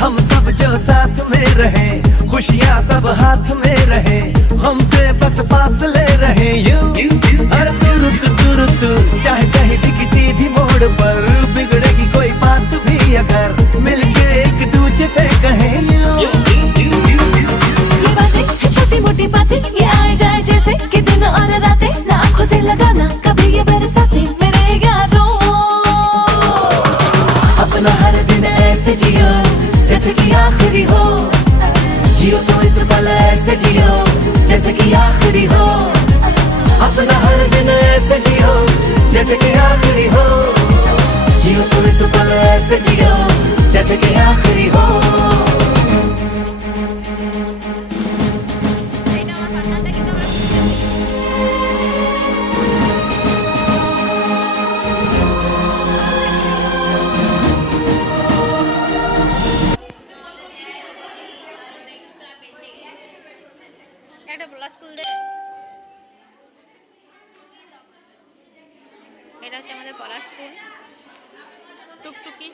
हम सब जो साथ में रहे, खुशियाँ सब हाथ में रहे, हमसे बस फासले रहे यूं। हर तुरत चाहे कहीं भी किसी भी मोड़ पर, बिगड़ेगी कोई बात भी अगर मिलके एक दूजे से कहें यूं। ये बातें है छोटी मोटी बातें, ये आए जाए जैसे कि दिन और रातें, ना आंखों से लगाना कभी ये बरसातें मेरे यारों। अपना हर दिन ऐसे जियो जैसे कि आखिरी हो, जियो तो इस पल ऐसे जियो जैसे कि आखिरी हो। अपना हर दिन ऐसे जियो जैसे कि आखिरी हो, जियो तो इस पल ऐसे जियो जैसे कि आखिरी हो। একটা প্লাস ফুল দে। এটা হচ্ছে আমাদের পলাশ ফুল টুকটুকি।